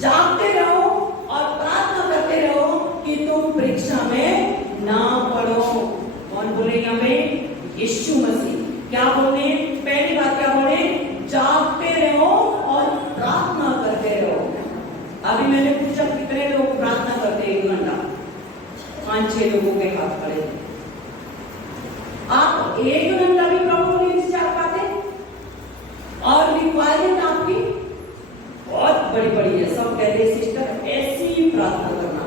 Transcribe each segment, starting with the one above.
जागते रहो और प्रार्थना करते रहो कि तुम परीक्षा में ना पड़ो। कौन बोले यहाँ पे? यीशु मसीह। क्या बोले? पहली बात क्या बोले? जागते रहो और प्रार्थना करते रहो। अभी मैंने पूछा कितने लोग प्रार्थना करते हैं 1 घंटा? 5-6 लोगों के हाथ खड़े। आप 1 घंटा भी प्रभु को नहीं जाग पाते? और रिक्वायरमेंट आपकी बहुत बड़ी बड़ी है। सब कहते हैं सिस्टर ऐसी ही प्रार्थना करना।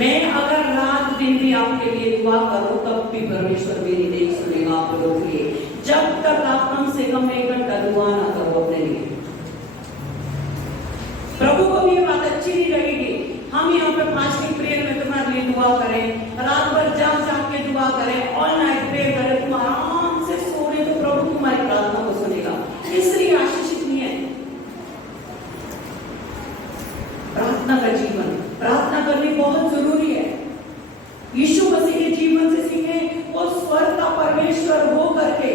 मैं अगर रात दिन भी आपके लिए दुआ करूं तब भी परमेश्वर मेरी नहीं सुनेगा आप लोगों के लिए, जब तक आप कम से कम 1 घंटा दुआ ना करो अपने लिए। प्रभु को भी ये बात अच्छी नहीं लगेगी हम यहाँ पे फास्टिंग प्रेयर में तुम्हारे लिए दुआ करें, रात भर जाग जाग के दुआ करें, ऑल नाइट प्रेयर करें, तुम आराम से सो रहे तो प्रभु तुम्हारी प्रार्थना को सुनेगा। इसलिए आशीषित नहीं है प्रार्थना का जीवन। प्रार्थना करनी बहुत जरूरी है। यीशु मसीह के जीवन से सीखे, वो स्वर्ग का परमेश्वर हो करके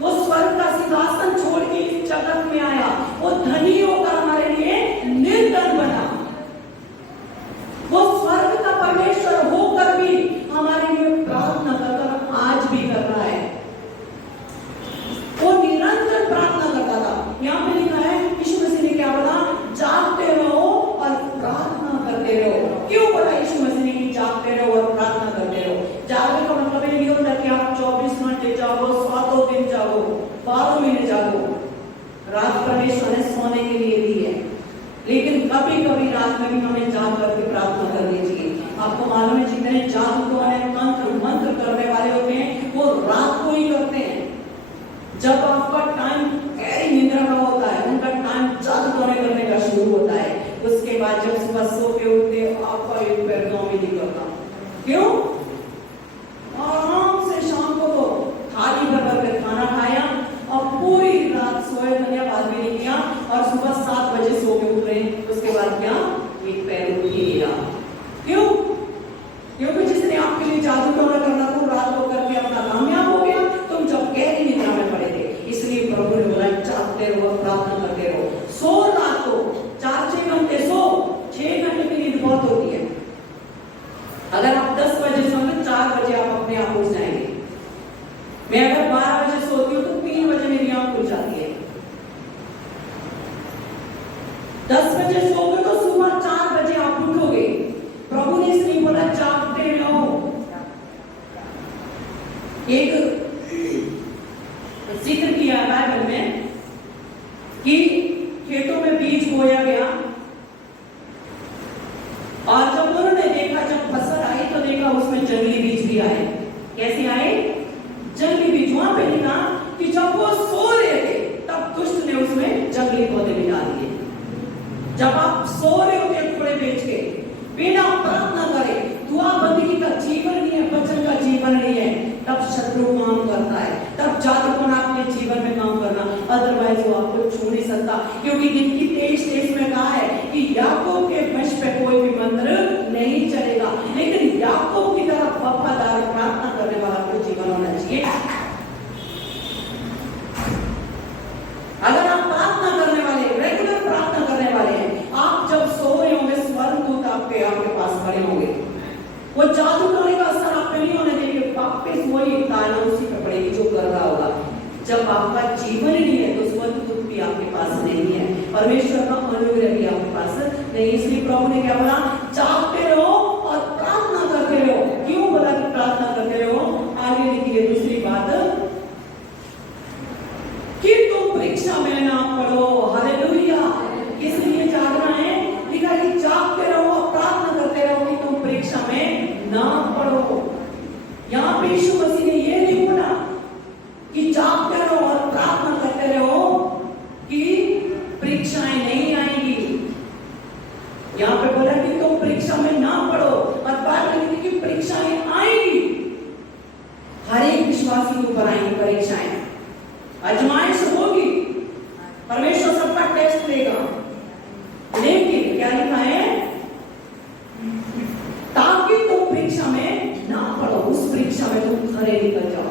वो स्वर्ग का सिंहासन छोड़ के इस जगत में आया, वो धनी होकर हमारे लिए निर्धन बना। वो स्वर्ग का परमेश्वर होकर भी हमारे लिए प्रार्थना कर आज भी कर रहा है। वो निरंतर प्रार्थना करता था। यहाँ पे लिखा है यीशु मसीह ने क्या बोला? जागते रहो और प्रार्थना करते रहो। क्यों बोला यीशु मसीह ने कि जागते रहो और प्रार्थना करते रहो? जागने का मतलब ये नहीं होता कि आप 24 घंटे जागो, 7 दिन जागो, 12 महीने जागो। रात परमेश्वर ने सोने के लिए दी है, लेकिन कभी कभी रात में भी हमें जाग करके प्रार्थना करनी चाहिए। आपको मालूम है जितने जादू तंत्र मंत्र करने वाले होते हैं वो रात को ही करते हैं। जब आपका टाइम गहरी निद्रा का होता है, उनका टाइम जादू करने का शुरू होता है। उसके बाद जब सुबह सो के उठते आपका एक पैर गाँव में नहीं करता। क्यों? आराम से शाम को तो थाली भर कर खाना खाया और पूरी रात सोए, धन्यवाद भी नहीं किया और सुबह 7 बजे सो के उठ रहे। उसके बाद क्या? एक पैर उठ ही लिया। क्यों? क्योंकि जिसने आपके लिए जादू करना था रात को करके अपना कामयाब हो गया, तुम जब गहरी निद्रा में पड़े थे। इसलिए प्रभु ने बोला जागते रहो, प्रार्थना करते रहो। सो रात को 4-6 घंटे सो, 6 घंटे की नींद बहुत होती है। अगर आप 10 बजे सोते 4 बजे आप अपने आप उठ जाएंगे। मैं अगर 12 बजे सोती हूँ तो 3 बजे मेरी आंख खुल जाती है। 10 बजे सोओगे तो सुबह 4 बजे आप उठोगे। प्रभु ने इसलिए बोला जागते रहो। एक जिक्र किया बाइबल में कि खेतों में बीज बोया गया और जब उन्होंने देखा, जब फसल आई तो देखा उसमें जंगली बीज भी आए। कैसे आए? जंगली बीज। वहां पे लिखा कि जब वो सो रहे थे तब दुष्ट ने उसमें जंगली पौधे भी डाल दिए। जब आप सो रहे होते थोड़े बेच के बिना प्रार्थना करे, दुआ बंदगी का जीवन नहीं है, वचन का जीवन नहीं है, तब शत्रु काम करता है, तब जादूपन आपके जीवन में काम करना। अदरवाइज वो आपको छू नहीं सकता, क्योंकि गिनती 23 में कहा है कि याकूब के वश पे कोई भी मंत्र नहीं चलेगा, लेकिन याकूब की तरह वफादार प्रार्थना करने वाला कोई जीवन होना चाहिए। अगर आप प्रार्थना करने वाले, रेगुलर प्रार्थना करने वाले हैं, आप जब सो रहे होंगे स्वर्गदूत आपके पास खड़े होंगे। वो जादू करने का असर आप पे नहीं होने देंगे, वापस वही ताना उसी पे पड़ेगी जो कर रहा होगा। जब आपका जीवन ही नहीं है तो स्वर्गदूत भी आपके पास नहीं है, परमेश्वर का अनुग्रह भी आपके पास नहीं। इसलिए प्रभु ने क्या बोला? जागते रहो और प्रार्थना करते रहो। क्यों बोला कि प्रार्थना करते रहो? आगे लिखिए दूसरी बात कि तुम परीक्षा में ना पड़ो। हालेलुया। इसलिए जागना है, लिखा कि जागते रहो और प्रार्थना करते रहो कि तुम परीक्षा में ना पड़ो। यहाँ पे यीशु मसीह ने ये नहीं बोला कि जागते रहो और प्रार्थना करते रहो कि परीक्षाएं नहीं आएंगी। यहाँ पे बोला कि तुम परीक्षा में ना पड़ो, और बात लिखी कि परीक्षाएं आएंगी। हर एक विश्वासी के ऊपर आएंगी परीक्षाएं, आजमाइश होगी, परमेश्वर सबका टेस्ट लेगा। लेकिन क्या लिखा है? ताकि तुम परीक्षा में ना पड़ो, उस परीक्षा में तुम खरे निकल जाओ।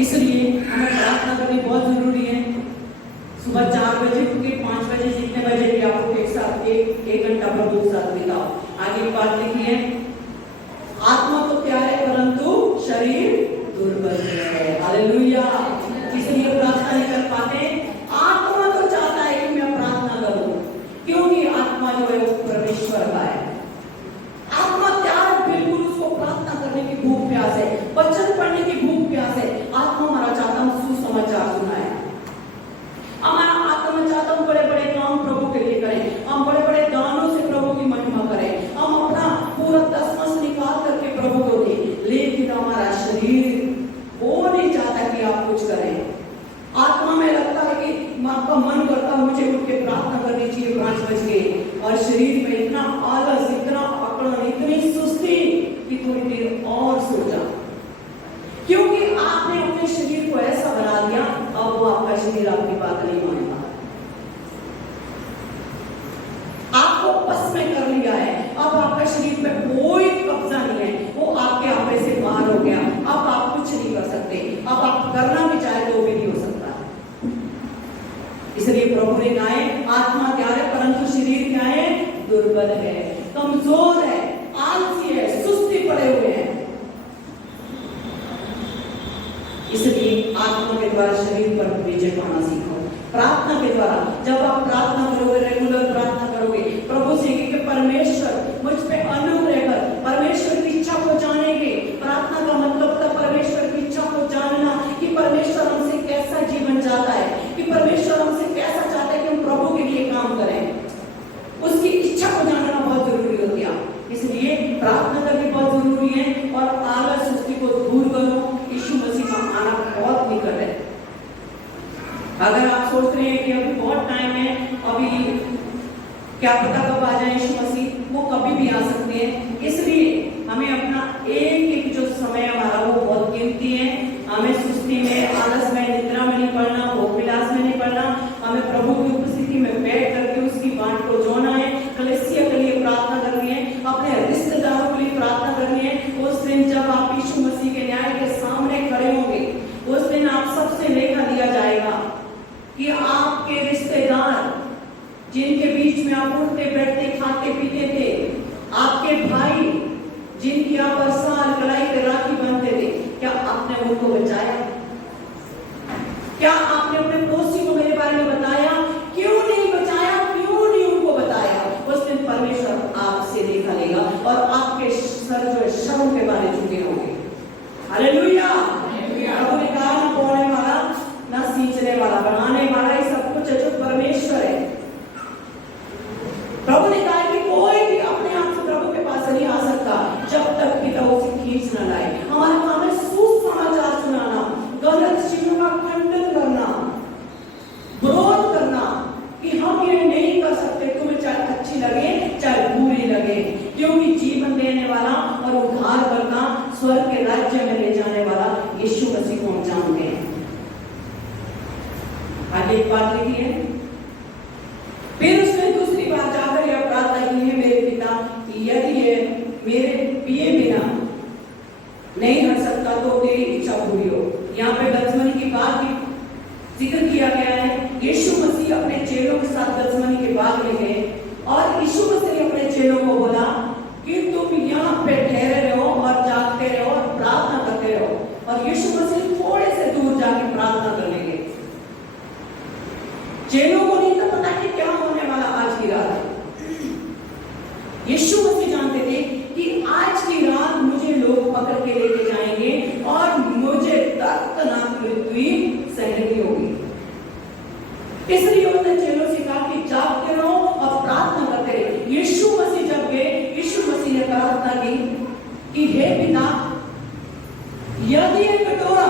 इसलिए हमें प्रार्थना करनी बहुत जरूरी है। सुबह 4 बजे क्योंकि 5 बजे जितने बजे भी आपको एक साथ एक घंटा प्रभु के साथ बिताओ। आगे की बात लिखी है, आत्मा तो प्यार है परंतु शरीर दुर्बल है। हालेलुया। इसलिए प्रार्थना नहीं कर पाते। आत्मा तो चाहता है कि मैं प्रार्थना करूं, क्योंकि आत्मा जो है वो परमेश्वर का है। आत्मा प्यार बिल्कुल उसको प्रार्थना करने की भूख प्यास है, वचन पढ़ने की भूख प्यास है। आत्मा हमारा चाहता हूं सुसमाचार सुनाए, हमारा आत्मा चाहता हूं बड़े बड़े काम प्रभु के लिए करें, हम बड़े बड़े दानों से प्रभु की महिमा करें, हम अपना पूरा दसमस निकाल करके प्रभु को दें। लेकिन हमारा शरीर वो नहीं चाहता कि आप कुछ करें। आत्मा में लगता है कि आपका मन करता है मुझे उठ के प्रार्थना करनी चाहिए 5 बजे, और शरीर में इतना आलस, इतना अकड़न, इतनी सुस्ती कि थोड़ी देर और सो जा, क्योंकि आपने अपने शरीर को ऐसा बना दिया, अब वो आपका शरीर आपकी बात नहीं मानेगा। आपको बस में कर लिया है, अब आपका शरीर पे कोई कब्जा नहीं है, वो आपके आपे से बाहर हो गया। अब आप कुछ नहीं कर सकते, अब आप करना भी चाहे तो भी नहीं हो सकता। इसलिए प्रभु ने कहा है आत्मा क्या है परंतु शरीर क्या है, दुर्बल है, कमजोर है, आलसी है, सुस्ती पड़े हुए हैं। इसलिए आत्मा के द्वारा शरीर पर विजय पाना सीखो। प्रार्थना के द्वारा जब आप प्रार्थना करोगे, रेगुलर प्रार्थना करोगे, प्रभु से कि परमेश्वर मुझ पे अनुग्रह कर, परमेश्वर की इच्छा को जानेंगे। प्रार्थना का मतलब था परमेश्वर की इच्छा को जानना, कि परमेश्वर हमसे कैसा जीवन चाहता है, कि परमेश्वर हमसे कैसा चाहता है कि हम प्रभु के लिए काम करें। उसकी इच्छा को जानना बहुत जरूरी हो गया। इसलिए प्रार्थना करनी बहुत जरूरी है, और आलस सुस्ती को दूर करो। यीशु मसीह का आना बहुत निकट है। अगर आप सोच रहे हैं कि अभी बहुत टाइम है, अभी क्या पता कब आ जाए यीशु मसीह, वो कभी भी आ सकते हैं। इसलिए हमें अपना एक एक जो समय हमारा वो बहुत कीमती है। हमें सुस्ती में, आलस में, निद्रा में नहीं पड़ना, भोग विलास में नहीं पड़ना। हमें प्रभु की उपस्थिति में बैठ करके उसकी बात को जोड़ना है, कलीसिया के लिए प्रार्थना करनी है, अपने रिश्तेदारों के लिए प्रार्थना करनी है। उस दिन जब आप यीशु मसीह के न्याय के सामने खड़े होंगे, उस दिन आप सबसे लेखा दिया जाएगा कि आपके रिश्तेदार जिनके बीच में आप उठते बैठते खाते पीते थे, आपके भाई जिनकी आप हर साल कलाई पे राखी बांधते थे, क्या आपने उनको बचाया? क्या आपने अपने पड़ोसी को मेरे बारे में बताया? क्यों नहीं बचाया? क्यों नहीं उनको बताया? उस दिन परमेश्वर आपसे लेखा लेगा, और आपके सर जो है शर्म के बारे झुके होंगे। हालेलुया। प्रभु ने कहा ना बोलने वाला ना सींचने वाला, बनाने वाला ही सब कुछ है जो परमेश्वर है। प्रभु ने कहा कि कोई भी अपने आप से प्रभु के पास नहीं आ सकता जब तक पिता उसे खींच न लाए। हमारा काम है सुसमाचार सुनाना, गलत चीजों का खंडन करना, विरोध करना कि हम ये नहीं कर सकते, तुम्हें चाहे अच्छी लगे चाहे बुरी लगे, क्योंकि जीवन देने वाला और उद्धार करना, स्वर्ग के राज्य में ले जाने वाला यीशु मसीह को हम जानते हैं। आगे एक बात लिखी है, फिर उसने दूसरी बार जाकर यह प्रार्थना की है, मेरे पिता यदि ये मेरे पिए बिना नहीं हट सकता तो तेरी इच्छा पूरी हो। यहाँ पे गत्समनी की बात जिक्र किया गया है। यीशु मसीह अपने चेलों के साथ गत्समनी के बाग में गए, और यीशु मसीह ने अपने चेलों को बोला कि तुम यहाँ पे ठहरे रहो और जागते रहो और प्रार्थना करते रहो। और यीशु मसीह थोड़े से दूर जाके प्रार्थना कर लेंगे। चेलों को नहीं था पता कि क्या होने वाला आज की रात। यीशु मसीह जानते थे कि आज की रात मुझे लोग पकड़ के लेके जाएंगे और मुझे दर्दनाक मृत्यु सहनी होगी। इसलिए उन्होंने चेलों से कहा कि जागते रहो और प्रार्थना करते रहो। यीशु मसीह जब गए, यीशु मसीह ने प्रार्थना की कि हे पिता, यदि ये कटोरा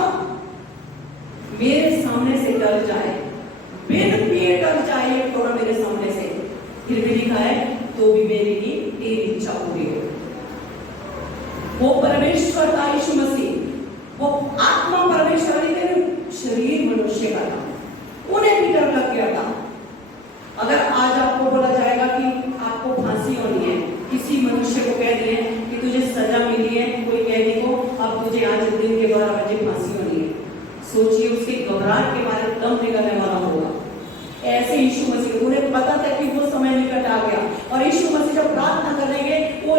मेरे सामने से टल जाए, बिन पिए टल जाए ये कटोरा मेरे सामने से, फिर भी लिखा है तो भी मेरी ही तेरी इच्छा पूरी हो। वो परमेश्वर था यीशु मसीह, वो आत्मा परमेश्वर थे, शरीर मनुष्य का था। उन्हें भी डर लग गया था। अगर आज आपको बोला जाएगा कि आपको फांसी होनी है, किसी मनुष्य को कह दिए कि तुझे सजा मिली है, कोई कैदी को, अब तुझे आज दिन के 12 बजे फांसी होनी है, सोचिए उसके घबराहट के बारे में दम निकलने वाला होगा। ऐसे यीशु मसीह, उन्हें पता था कि वो समय निकट आ गया और यीशु मसीह जब प्रार्थना करेंगे वो